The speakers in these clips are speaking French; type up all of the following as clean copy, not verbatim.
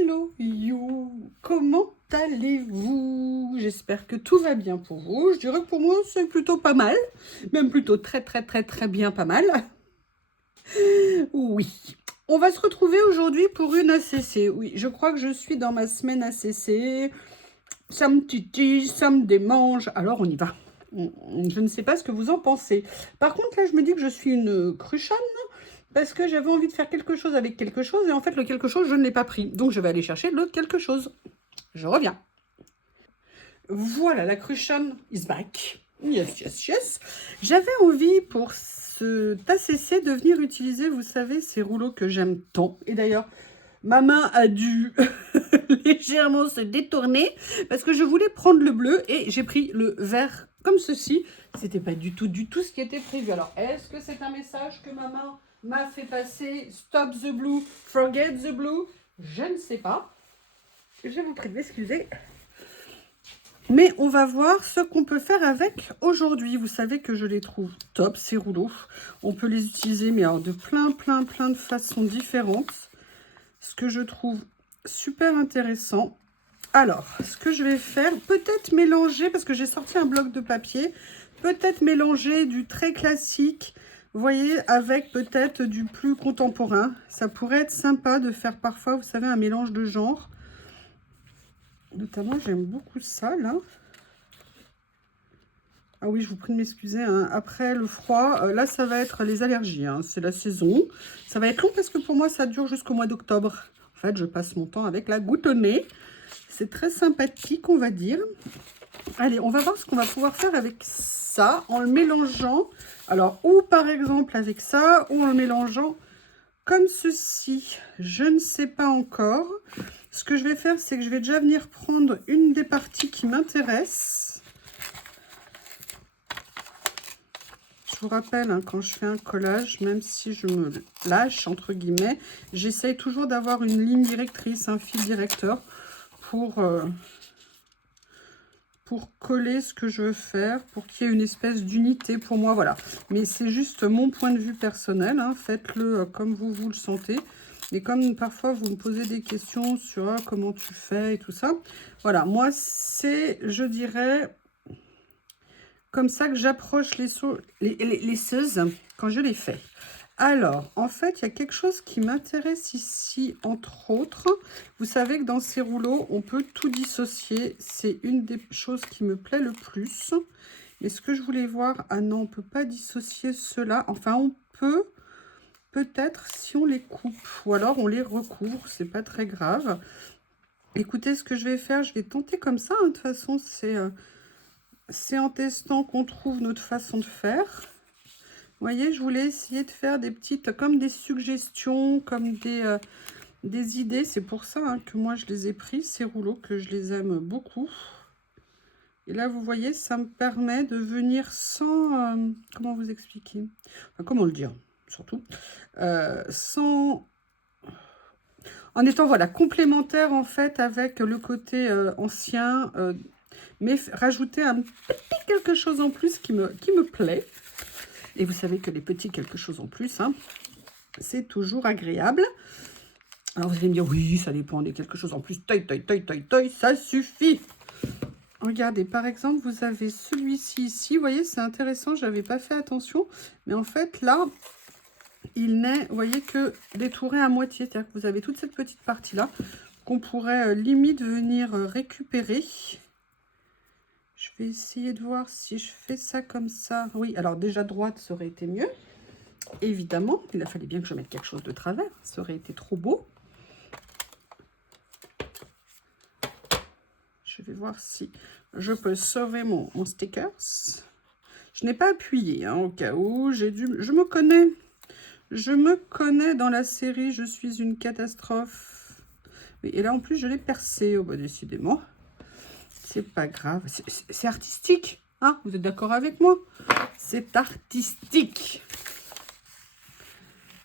Hello you, comment allez-vous? J'espère que tout va bien pour vous. Je dirais que pour moi c'est plutôt pas mal, même plutôt très bien pas mal. Oui, on va se retrouver aujourd'hui pour une ACC. Oui, je crois que je suis dans ma semaine ACC. Ça me titille, ça me démange, alors on y va. Je ne sais pas ce que vous en pensez. Par contre là je me dis que je suis une cruchonne. Parce que j'avais envie de faire quelque chose avec quelque chose, et en fait, le quelque chose, je ne l'ai pas pris. Donc, je vais aller chercher l'autre quelque chose. Je reviens. Voilà, la cruchonne is back. Yes. J'avais envie, pour ce ACC, de venir utiliser, vous savez, ces rouleaux que j'aime tant. Et d'ailleurs, ma main a dû légèrement se détourner, parce que je voulais prendre le bleu, et j'ai pris le vert comme ceci. C'était pas du tout ce qui était prévu. Alors, est-ce que c'est un message que ma main m'a fait passer? Stop the blue, forget the blue. Je ne sais pas. Je vais vous prie de m'excuser. Mais on va voir ce qu'on peut faire avec aujourd'hui. Vous savez que je les trouve top, ces rouleaux. On peut les utiliser, mais alors de plein de façons différentes. Ce que je trouve super intéressant. Alors, ce que je vais faire, peut-être mélanger, parce que j'ai sorti un bloc de papier, peut-être mélanger du très classique, vous voyez, avec peut-être du plus contemporain. Ça pourrait être sympa de faire parfois, vous savez, un mélange de genres. Notamment, j'aime beaucoup ça, là. Ah oui, je vous prie de m'excuser, hein. Après le froid, là, ça va être les allergies, hein. C'est la saison. Ça va être long parce que pour moi, ça dure jusqu'au mois d'octobre. En fait, je passe mon temps avec la goutte au nez. C'est très sympathique, on va dire. Allez, on va voir ce qu'on va pouvoir faire avec ça en le mélangeant. Alors, ou par exemple avec ça, ou en le mélangeant comme ceci. Je ne sais pas encore. Ce que je vais faire, c'est que je vais déjà venir prendre une des parties qui m'intéresse. Je vous rappelle, hein, quand je fais un collage, même si je me lâche, entre guillemets, j'essaye toujours d'avoir une ligne directrice, un fil directeur pour coller ce que je veux faire, pour qu'il y ait une espèce d'unité pour moi, voilà. Mais c'est juste mon point de vue personnel, hein. Faites-le comme vous le sentez. Mais comme parfois vous me posez des questions sur comment tu fais et tout ça, voilà, moi c'est, je dirais, comme ça que j'approche les seuses quand je les fais. Alors, en fait, il y a quelque chose qui m'intéresse ici, entre autres. Vous savez que dans ces rouleaux, on peut tout dissocier. C'est une des choses qui me plaît le plus. Mais ce que je voulais voir... Ah non, on ne peut pas dissocier ceux-là. Enfin, on peut, peut-être, si on les coupe. Ou alors, on les recouvre. C'est pas très grave. Écoutez, ce que je vais faire, je vais tenter comme ça, hein. De toute façon, c'est en testant qu'on trouve notre façon de faire. Vous voyez, je voulais essayer de faire des petites, comme des suggestions, comme des idées. C'est pour ça, hein, que moi, je les ai pris, ces rouleaux, que je les aime beaucoup. Et là, vous voyez, ça me permet de venir sans... comment vous expliquer? Enfin, comment le dire, surtout. Sans... En étant, voilà, complémentaire, en fait, avec le côté ancien, mais rajouter un petit quelque chose en plus qui me plaît. Et vous savez que les petits quelque chose en plus, hein, c'est toujours agréable. Alors vous allez me dire, oui, ça dépend des quelque chose en plus. Toy, ça suffit. Regardez, par exemple, vous avez celui-ci ici. Vous voyez, c'est intéressant, je n'avais pas fait attention. Mais en fait, là, il n'est, vous voyez, que détouré à moitié. C'est-à-dire que vous avez toute cette petite partie-là qu'on pourrait limite venir récupérer. Je vais essayer de voir si je fais ça comme ça. Oui, alors déjà droite, ça aurait été mieux. Évidemment, il a fallu bien que je mette quelque chose de travers. Ça aurait été trop beau. Je vais voir si je peux sauver mon stickers. Je n'ai pas appuyé, hein, au cas où. Je me connais. Je me connais dans la série. Je suis une catastrophe. Oui, et là, en plus, je l'ai percé. Oh, bah, décidément. C'est pas grave. C'est artistique. Hein, vous êtes d'accord avec moi? C'est artistique.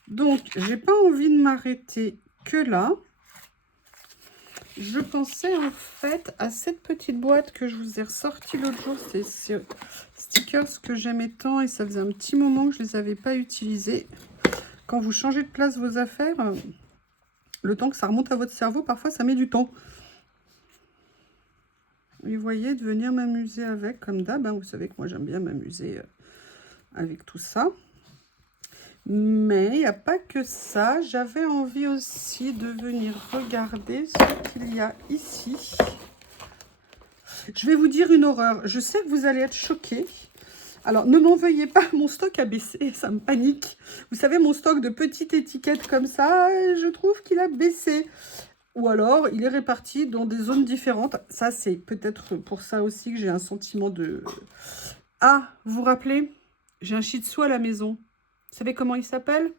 Donc, j'ai pas envie de m'arrêter que là. Je pensais en fait à cette petite boîte que je vous ai ressortie l'autre jour. C'est ces stickers que j'aimais tant et ça faisait un petit moment que je ne les avais pas utilisés. Quand vous changez de place vos affaires, Le temps que ça remonte à votre cerveau, parfois ça met du temps. Et vous voyez, de venir m'amuser avec, comme d'hab, hein, vous savez que moi j'aime bien m'amuser avec tout ça. Mais il n'y a pas que ça, j'avais envie aussi de venir regarder ce qu'il y a ici. Je vais vous dire une horreur, je sais que vous allez être choqués. Alors, ne m'en veuillez pas, mon stock a baissé, ça me panique. Vous savez, mon stock de petites étiquettes comme ça, je trouve qu'il a baissé. Ou alors, il est réparti dans des zones différentes. Ça, c'est peut-être pour ça aussi que j'ai un sentiment de... Ah, vous vous rappelez? J'ai un Shih Tzu à la maison. Vous savez comment il s'appelle?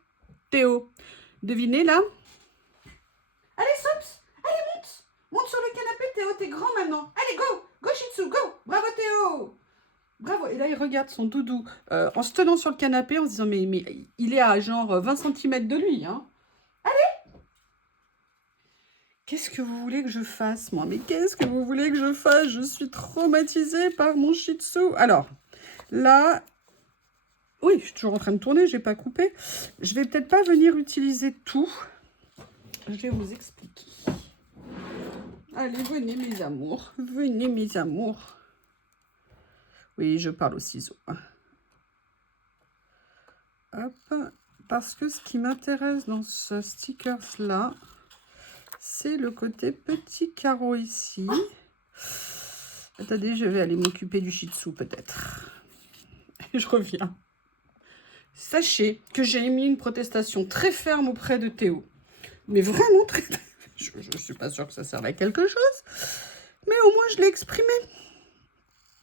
Théo. Devinez, là? Allez, Sops! Allez, monte! Monte sur le canapé, Théo, t'es grand maintenant. Allez, go! Go, Shih Tzu, go! Bravo, Théo! Bravo! Et là, il regarde son doudou en se tenant sur le canapé, en se disant, mais il est à genre 20 cm de lui, hein? Qu'est-ce que vous voulez que je fasse, moi? Mais qu'est-ce que vous voulez que je fasse? Je suis traumatisée par mon Shih Tzu. Alors, là... Oui, je suis toujours en train de tourner, j'ai pas coupé. Je vais peut-être pas venir utiliser tout. Je vais vous expliquer. Allez, venez, mes amours. Venez, mes amours. Oui, je parle au ciseau. Hop. Parce que ce qui m'intéresse dans ce stickers-là... c'est le côté petit carreau ici. Attendez, je vais aller m'occuper du Shih Tzu peut-être. Je reviens. Sachez que j'ai émis une protestation très ferme auprès de Théo. Mais vraiment très... Je ne suis pas sûre que ça serve à quelque chose. Mais au moins, je l'ai exprimé.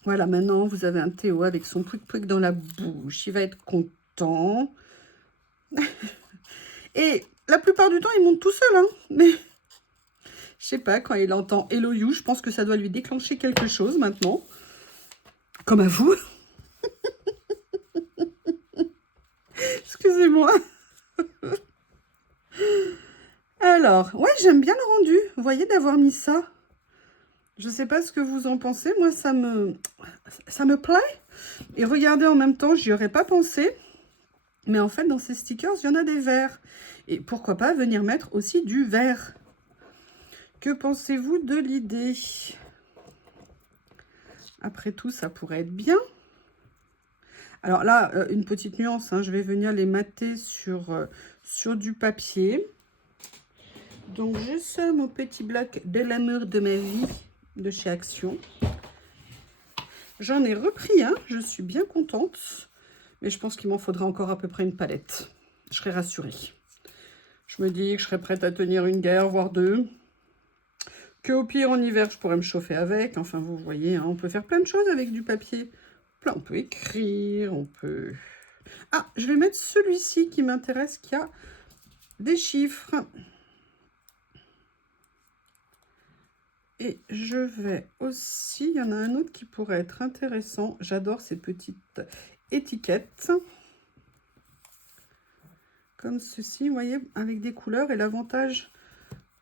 Voilà, maintenant, vous avez un Théo avec son pouic-pouic dans la bouche. Il va être content. Et la plupart du temps, il monte tout seul. Hein. Mais... je sais pas, quand il entend Hello You, je pense que ça doit lui déclencher quelque chose maintenant. Comme à vous. Excusez-moi. Alors, ouais, j'aime bien le rendu. Vous voyez, d'avoir mis ça. Je sais pas ce que vous en pensez. Moi, ça me plaît. Et regardez, en même temps, j'y aurais pas pensé. Mais en fait, dans ces stickers, il y en a des verts. Et pourquoi pas venir mettre aussi du vert? Que pensez-vous de l'idée? Après tout, ça pourrait être bien. Alors là, une petite nuance, hein, je vais venir les mater sur du papier. Donc, je somme mon petit bloc de l'amour de ma vie de chez Action. J'en ai repris un, je suis bien contente. Mais je pense qu'il m'en faudra encore à peu près une palette. Je serai rassurée. Je me dis que je serai prête à tenir une guerre, voire deux. Qu'au pire, en hiver, je pourrais me chauffer avec. Enfin, vous voyez, hein, on peut faire plein de choses avec du papier. On peut écrire, on peut... Ah, je vais mettre celui-ci qui m'intéresse, qui a des chiffres. Et je vais aussi... il y en a un autre qui pourrait être intéressant. J'adore ces petites étiquettes. Comme ceci, vous voyez, avec des couleurs. Et l'avantage,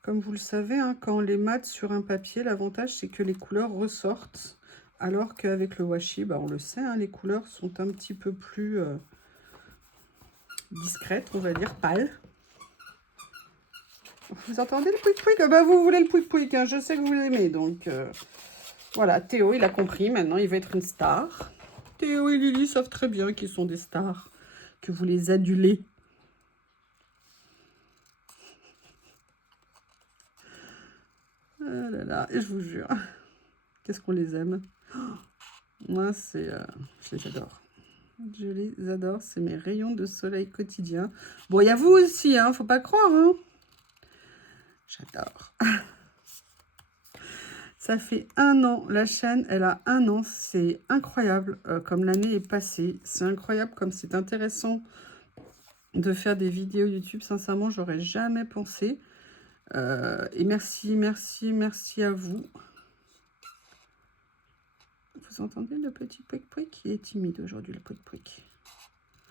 comme vous le savez, hein, quand on les mate sur un papier, l'avantage, c'est que les couleurs ressortent. Alors qu'avec le washi, bah, on le sait, hein, les couleurs sont un petit peu plus discrètes, on va dire, pâles. Vous entendez le pouic-pouic? Ah bah, vous voulez le pouic-pouic, hein, je sais que vous l'aimez. Donc, voilà, Théo, il a compris. Maintenant, il va être une star. Théo et Lily savent très bien qu'ils sont des stars, que vous les adulez. Ah là là, et je vous jure, qu'est-ce qu'on les aime. Moi, c'est, je les adore. Je les adore, c'est mes rayons de soleil quotidiens. Bon, il y a vous aussi, hein, faut pas croire, hein. J'adore. Ça fait 1 an, la chaîne, elle a 1 an. C'est incroyable comme l'année est passée. C'est incroyable comme c'est intéressant de faire des vidéos YouTube. Sincèrement, j'aurais jamais pensé. Et merci, merci, merci à vous. Vous entendez le petit pouic-pouic? Il est timide aujourd'hui, le pouic-pouic.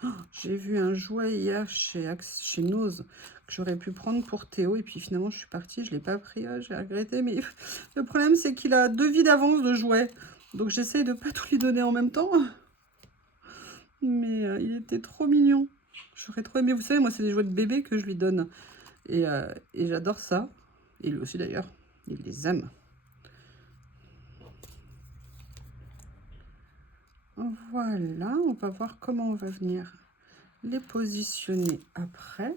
Oh, j'ai vu un jouet hier chez Nose que j'aurais pu prendre pour Théo. Et puis finalement, je suis partie. Je ne l'ai pas pris. J'ai regretté. Mais le problème, c'est qu'il a 2 vies d'avance de jouets. Donc, j'essaie de ne pas tout lui donner en même temps. Mais il était trop mignon. J'aurais trop aimé. Vous savez, moi, c'est des jouets de bébé que je lui donne. Et j'adore ça. Et lui aussi d'ailleurs, il les aime. Voilà, on va voir comment on va venir les positionner après.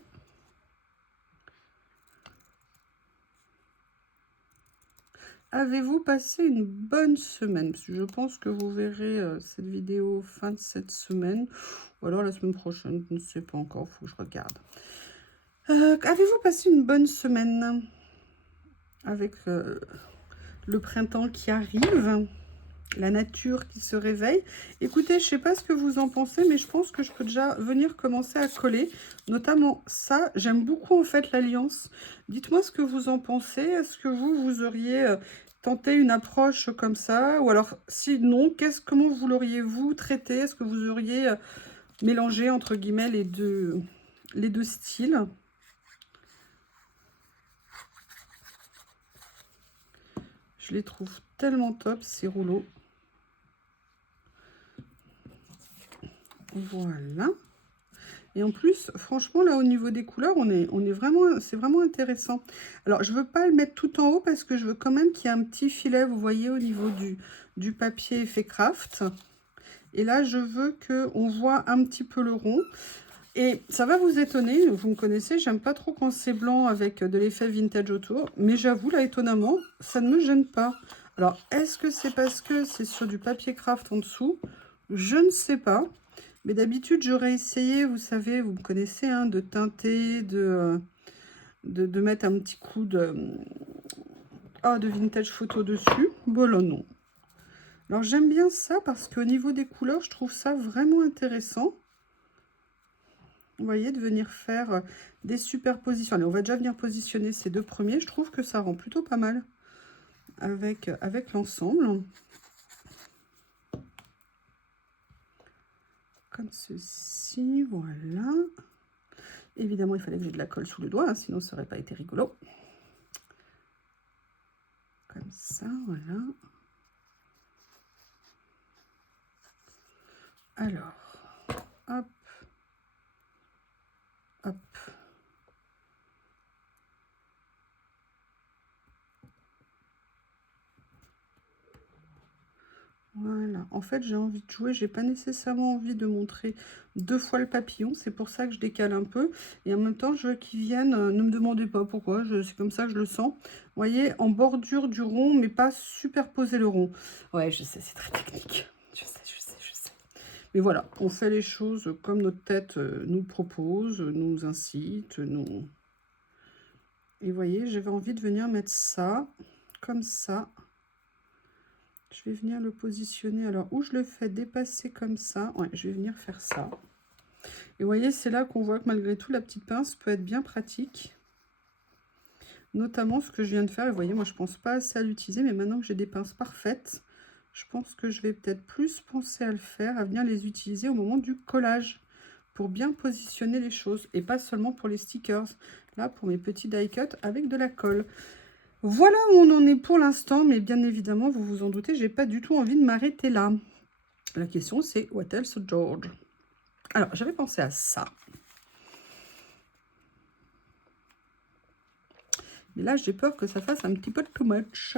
Avez-vous passé une bonne semaine? Parce que je pense que vous verrez cette vidéo fin de cette semaine. Ou alors la semaine prochaine, je ne sais pas encore, il faut que je regarde. Avez-vous passé une bonne semaine? Avec le printemps qui arrive, la nature qui se réveille. Écoutez, je ne sais pas ce que vous en pensez, mais je pense que je peux déjà venir commencer à coller. Notamment ça, j'aime beaucoup en fait l'alliance. Dites-moi ce que vous en pensez. Est-ce que vous auriez tenté une approche comme ça? Ou alors, si non, comment vous l'auriez-vous traité? Est-ce que vous auriez mélangé, entre guillemets, les deux styles? Je les trouve tellement top, ces rouleaux. Voilà. Et en plus, franchement, là, au niveau des couleurs, c'est vraiment intéressant. Alors, je ne veux pas le mettre tout en haut parce que je veux quand même qu'il y ait un petit filet, vous voyez, au niveau du papier effet craft. Et là, je veux qu'on voit un petit peu le rond. Et ça va vous étonner, vous me connaissez, j'aime pas trop quand c'est blanc avec de l'effet vintage autour. Mais j'avoue, là, étonnamment, ça ne me gêne pas. Alors, est-ce que c'est parce que c'est sur du papier craft en dessous? Je ne sais pas. Mais d'habitude, j'aurais essayé, vous savez, vous me connaissez, hein, de teinter, de mettre un petit coup de vintage photo dessus. Bon, là, non. Alors, j'aime bien ça parce qu'au niveau des couleurs, je trouve ça vraiment intéressant. Vous voyez, de venir faire des superpositions. Allez, on va déjà venir positionner ces deux premiers. Je trouve que ça rend plutôt pas mal avec l'ensemble. Comme ceci, voilà. Évidemment, il fallait que j'ai de la colle sous le doigt, hein, sinon ça n'aurait pas été rigolo. Comme ça, voilà. Alors, hop, hop. Voilà, en fait j'ai envie de jouer, j'ai pas nécessairement envie de montrer deux fois le papillon, c'est pour ça que je décale un peu. Et en même temps je veux qu'il vienne, ne me demandez pas pourquoi, c'est comme ça que je le sens. Vous voyez, en bordure du rond, mais pas superposer le rond. Ouais, je sais, c'est très technique, je sais. Mais voilà, on fait les choses comme notre tête nous propose, nous incite, nous... Et vous voyez, j'avais envie de venir mettre ça, comme ça. Je vais venir le positionner. Alors, où je le fais dépasser comme ça. Ouais, je vais venir faire ça. Et vous voyez, c'est là qu'on voit que malgré tout, la petite pince peut être bien pratique. Notamment ce que je viens de faire. Et vous voyez, moi, je pense pas assez à l'utiliser. Mais maintenant que j'ai des pinces parfaites, je pense que je vais peut-être plus penser à le faire, à venir les utiliser au moment du collage. Pour bien positionner les choses. Et pas seulement pour les stickers. Là, pour mes petits die cuts avec de la colle. Voilà où on en est pour l'instant, mais bien évidemment, vous vous en doutez, j'ai pas du tout envie de m'arrêter là. La question c'est, what else, George? Alors, j'avais pensé à ça. Mais là, j'ai peur que ça fasse un petit peu too much.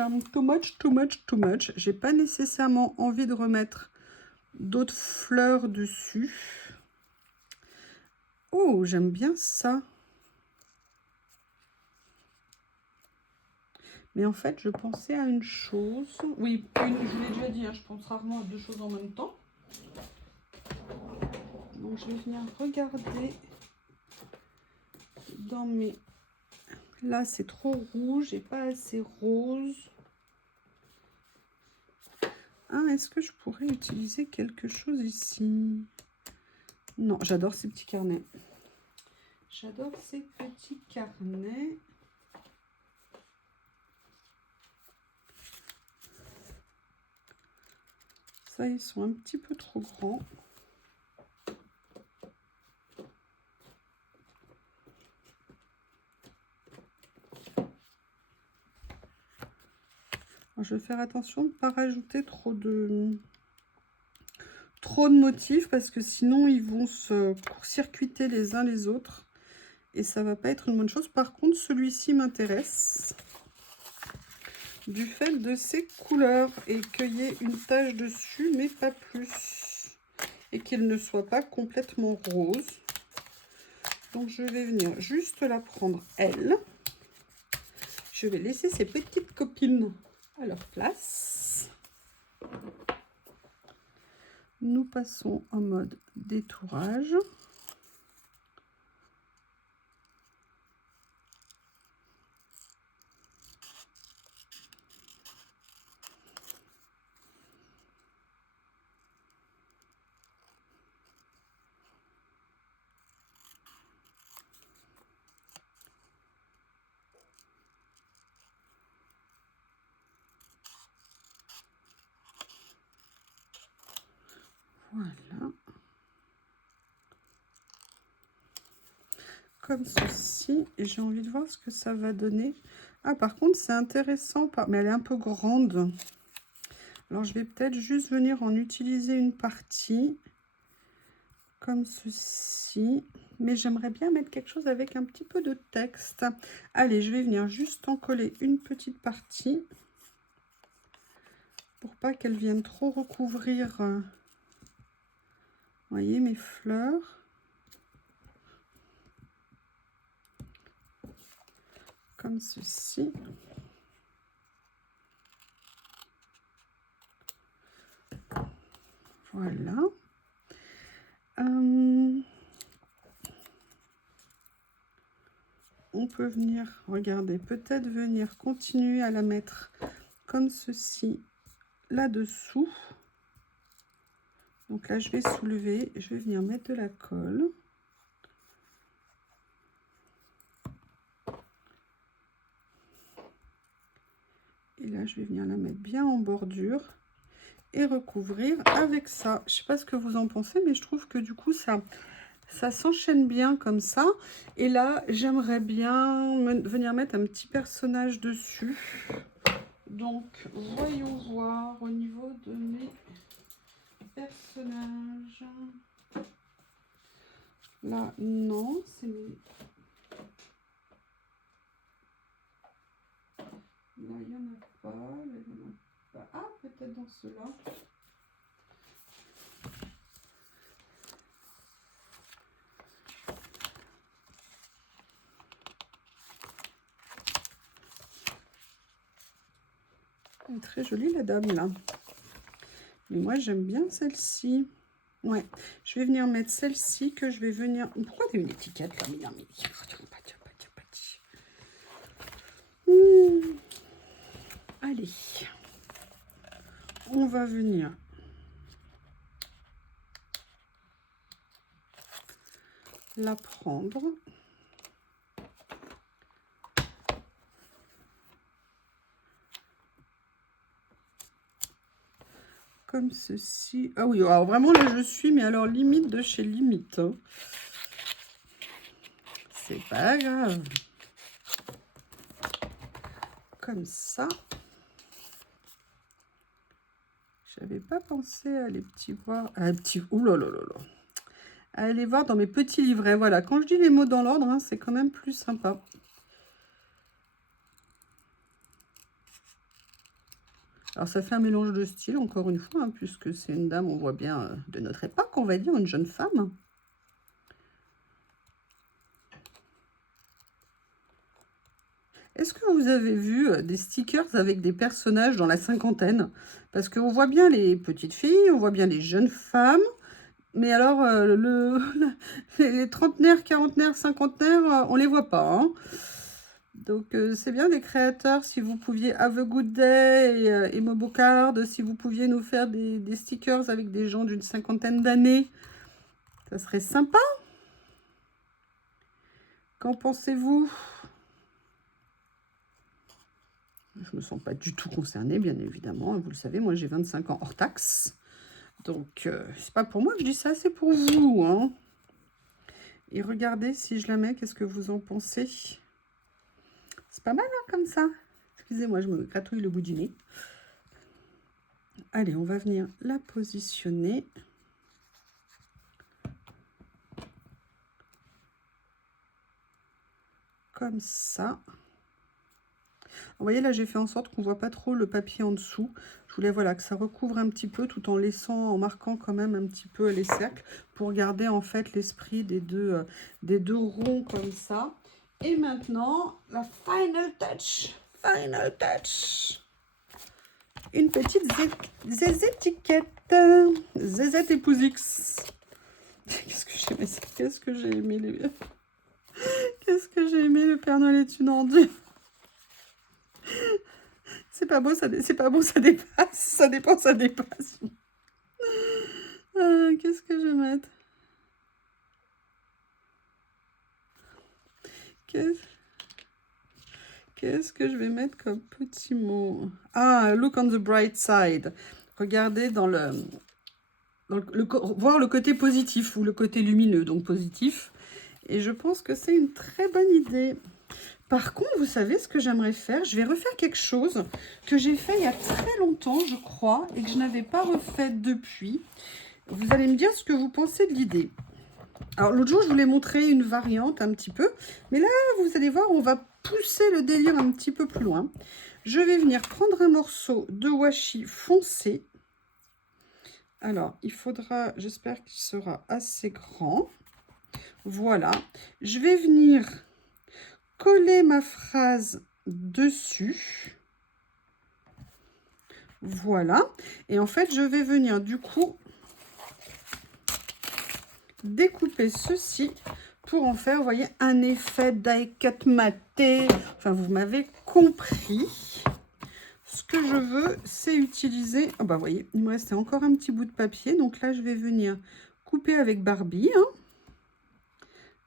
Too much. J'ai pas nécessairement envie de remettre d'autres fleurs dessus. Oh, j'aime bien ça. Mais en fait, je pensais à une chose. Oui, je vous l'ai déjà dit, hein, je pense rarement à deux choses en même temps. Donc, je vais venir regarder dans mes... Là, c'est trop rouge et pas assez rose. Ah, est-ce que je pourrais utiliser quelque chose ici? Non, j'adore ces petits carnets. J'adore ces petits carnets. Ça, ils sont un petit peu trop grands. Alors, je vais faire attention de ne pas rajouter trop de motifs parce que sinon ils vont se court-circuiter les uns les autres Et ça va pas être une bonne chose. Par contre, celui-ci m'intéresse. Du fait de ses couleurs. Et qu'il y ait une tache dessus, mais pas plus. Et qu'il ne soit pas complètement rose. Donc, je vais venir juste la prendre, elle. Je vais laisser ces petites copines à leur place. Nous passons en mode détourage. Voilà. Comme ceci. Et j'ai envie de voir ce que ça va donner. Ah, par contre, c'est intéressant. Mais elle est un peu grande. Alors, je vais peut-être juste venir en utiliser une partie. Comme ceci. Mais j'aimerais bien mettre quelque chose avec un petit peu de texte. Allez, je vais venir juste en coller une petite partie. Pour pas qu'elle vienne trop recouvrir... voyez mes fleurs. Comme ceci. Voilà. On peut venir, regardez, peut-être venir continuer à la mettre comme ceci là-dessous. Donc là, je vais soulever, je vais venir mettre de la colle. Et là, je vais venir la mettre bien en bordure et recouvrir avec ça. Je ne sais pas ce que vous en pensez, mais je trouve que du coup, ça s'enchaîne bien comme ça. Et là, j'aimerais bien venir mettre un petit personnage dessus. Donc, voyons voir au niveau de mes personnages. Là, non, c'est... Là, il n'y en a pas. Là, il y en a pas. Ah, peut-être dans ceux-là. Elle est très jolie, la dame, là. Mais moi, j'aime bien celle-ci. Ouais, je vais venir mettre celle-ci que je vais venir... Pourquoi tu as une étiquette, là? Mais non, mais... Allez. On va venir... la prendre. Comme ceci. Ah oui, alors vraiment là je suis, mais alors limite de chez limite. Hein. C'est pas grave. Comme ça. J'avais pas pensé à les petits voir. À petits. Ouh là là là là. À aller voir dans mes petits livrets. Voilà, quand je dis les mots dans l'ordre, hein, c'est quand même plus sympa. Alors ça fait un mélange de style, encore une fois, hein, puisque c'est une dame, on voit bien, de notre époque, on va dire, une jeune femme. Est-ce que vous avez vu des stickers avec des personnages dans la cinquantaine? Parce qu'on voit bien les petites filles, on voit bien les jeunes femmes, mais alors les trentenaires, quarantenaires, cinquantenaires, on les voit pas. Hein. Donc c'est bien des créateurs, si vous pouviez Have a Good Day et Mobocard, si vous pouviez nous faire des stickers avec des gens d'une cinquantaine d'années, ça serait sympa. Qu'en pensez-vous? Je ne me sens pas du tout concernée, bien évidemment. Vous le savez, moi j'ai 25 ans hors taxe. Donc c'est pas pour moi que je dis ça, c'est pour vous. Hein. Et regardez si je la mets, qu'est-ce que vous en pensez? C'est pas mal hein, comme ça. Excusez-moi, je me gratouille le bout du nez. Allez, on va venir la positionner. comme ça. Vous voyez, là, j'ai fait en sorte qu'on ne voit pas trop le papier en dessous. Je voulais, voilà, que ça recouvre un petit peu tout en laissant, en marquant quand même un petit peu les cercles pour garder, en fait, l'esprit des deux ronds comme ça. Et maintenant, la final touch. Final touch. Une petite étiquette. Zézette épouse X. Qu'est-ce que j'ai aimé ça? Qu'est-ce que j'ai aimé les... Qu'est-ce que j'ai aimé, le Père Noël est une ordure. C'est pas beau, c'est pas bon, ça dépasse. Ça dépend, ça dépasse. Qu'est-ce que je vais mettre? Qu'est-ce que je vais mettre comme petit mot? Ah, look on the bright side. Regardez dans voir le côté positif ou le côté lumineux, donc positif. Et je pense que c'est une très bonne idée. Par contre, vous savez ce que j'aimerais faire? Je vais refaire quelque chose que j'ai fait il y a très longtemps, je crois, et que je n'avais pas refait depuis. Vous allez me dire ce que vous pensez de l'idée. Alors, l'autre jour, je voulais montrer une variante un petit peu. Mais là, vous allez voir, on va pousser le délire un petit peu plus loin. Je vais venir prendre un morceau de washi foncé. Alors, il faudra, j'espère qu'il sera assez grand. Voilà. Je vais venir coller ma phrase dessus. Voilà. Et en fait, je vais venir du coup découper ceci pour en faire, vous voyez, un effet die-cut maté. Enfin, vous m'avez compris. Ce que je veux, c'est utiliser... Oh bah, vous voyez, il me restait encore un petit bout de papier. Donc là, je vais venir couper avec Barbie. Hein.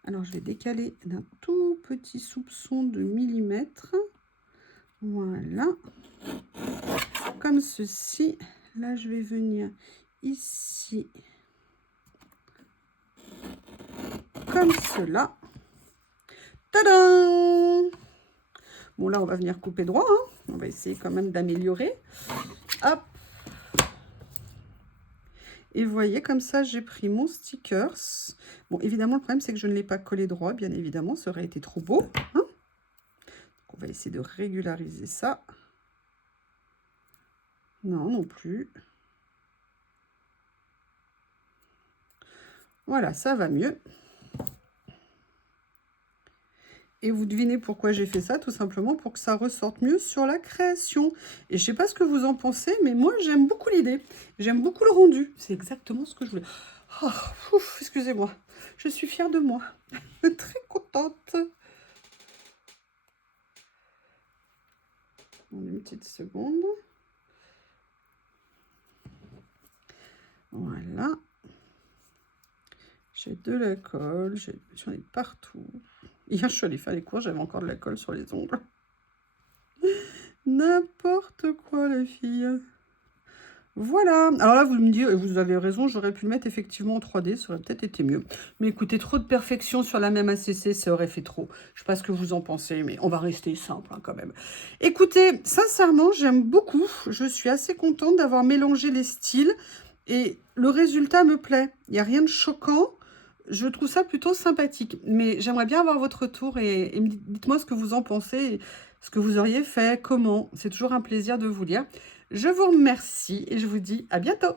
Alors, je vais décaler d'un tout petit soupçon de millimètre. Voilà. Comme ceci. Là, je vais venir ici. Comme cela. Tadam! Bon, là, on va venir couper droit. Hein. On va essayer quand même d'améliorer. Hop! Et vous voyez, comme ça, j'ai pris mon stickers. Bon, évidemment, le problème, c'est que je ne l'ai pas collé droit, bien évidemment. Ça aurait été trop beau. Hein. Donc, on va essayer de régulariser ça. Non, non plus. Voilà, ça va mieux. Et vous devinez pourquoi j'ai fait ça? Tout simplement pour que ça ressorte mieux sur la création. Et je ne sais pas ce que vous en pensez, mais moi, j'aime beaucoup l'idée. J'aime beaucoup le rendu. C'est exactement ce que je voulais. Oh, ouf, excusez-moi. Je suis fière de moi. Très contente. Une petite seconde. Voilà. J'ai de la colle. J'en ai partout. Hier, je suis allée faire les cours, j'avais encore de la colle sur les ongles. N'importe quoi, la fille. Voilà. Alors là, vous me dites, vous avez raison, j'aurais pu le mettre effectivement en 3D, ça aurait peut-être été mieux. Mais écoutez, trop de perfection sur la même ACC, ça aurait fait trop. Je ne sais pas ce que vous en pensez, mais on va rester simple hein, quand même. Écoutez, sincèrement, j'aime beaucoup. Je suis assez contente d'avoir mélangé les styles et le résultat me plaît. Il n'y a rien de choquant. Je trouve ça plutôt sympathique. Mais j'aimerais bien avoir votre retour et dites-moi ce que vous en pensez, ce que vous auriez fait, comment. C'est toujours un plaisir de vous lire. Je vous remercie et je vous dis à bientôt.